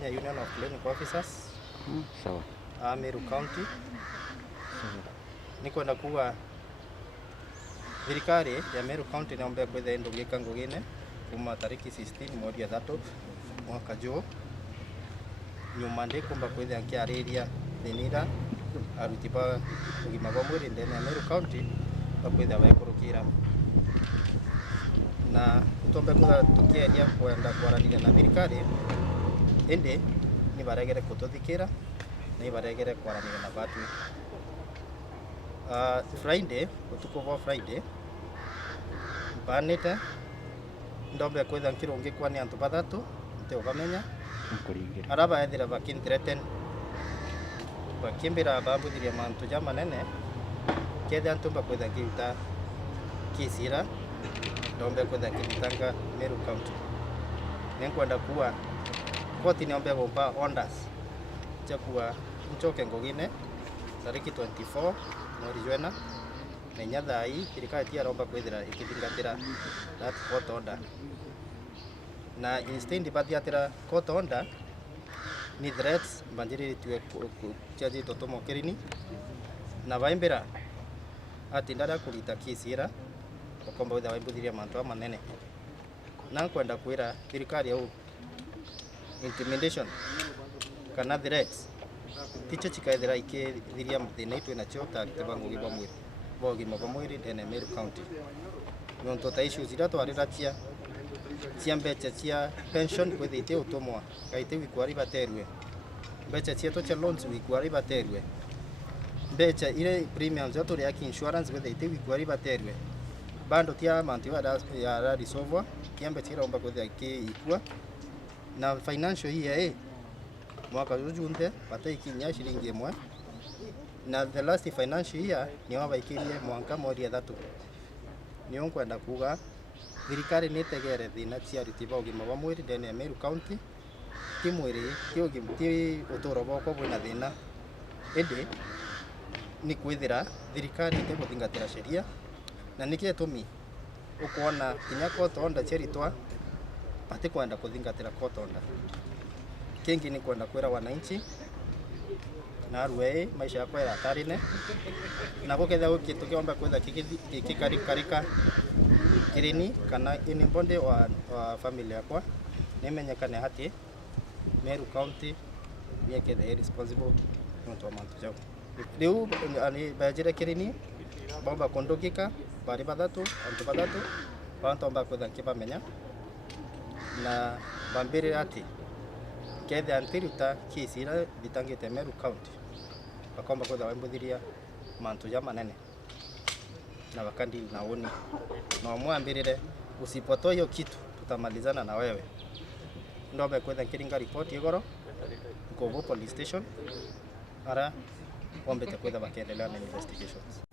Kenya Union of Clinical Officers. Sawa. Meru County. Ni kwenda kuga thirikari ya Meru County naombe kwetha endo gika ngugine kuma tariki 16 mweri wa 3 mwaka juu nyuma ndikumba kwetha nkiariria thinira aruti ba ugima bwa mwiri ndene ya Meru County bakwetha bekurukira na tutombe kuga tukieria kwenda kwaranĩria na thirikari indi ni baregere kututhikira ni baregere kwaranĩria na batu. Friday utuko wa Friday banite ndombe kwetha nkirungi kwa ni antu bathatu nte ukamenya araba ethira bakintreten bakimbira babuthiria mantu ja manene ketha antu bakwetha ngiruta kisira ndombe kwetha ngirutanga Meru County nenkwenda kuwa koti niombe gumpa orders cha kuwa nchoke ngugine tariki 24 mweri jwena menya thai thirikari tia romba kwithira ikithingatira that court order na instead bathiatira court order ni threats banjiri tue chaji totomo kirini na baimbira ati ndara kulita kisira okomba witha waibuthiria mantu manene na kwenda kwira thirikari au intimidation kana threats ticho chikaithira ikithiria thina itu na chio ta tebangu giba mwiri bogi mabo mwiri ndene Meru County nonto ta issues ira twarira cia mbecha cia pension kwithite utumwa kaite wikwari baterwe mbecha cia to cha loans wikwari baterwe mbecha ile premiums ya turi ya insurance kwithite wikwari baterwe bando tia mantu ya resolve kiambe tira omba kwithia ikua na financial year mwaka ujunte bataikinya shilingi imwe na the last financial year ni wabaikirie mwanka mweri wa 3 ni unkwenda kuga thirikari nitegere thina cia ritiba ugima wa mwiri ndene ya Meru County ti mwiri ti ugima ti utoro boko bwina thina ende ni kwithira thirikari iteguthingatira sheria na nikie tumi ukuona kinya court order cheritwa pati kwenda kuthingatira court order kingi ni kwenda kwira wananchi na ruwe maisha yako ya hatarine na guketha ukitu kiomba kwetha kikarikarika kirini kana ini bonde wa family yakwa nimenyekane hati Meru County nieketha responsible nto mantu jau riu ani bajira kirini bomba kondokika bari bathatu antu bathatu bantomba kwetha kibamenya na bambire ati kethe antiruta kisira bitangite Meru County bakomba kwetha waimbuthiria mantu ja manene na bakandi na uni na mwambirire usipotoa hiyo kitu tutamalizana na wewe ndombe kwetha kiringa report igoro Kobo police station ara ombete kwetha bakendelea na investigations.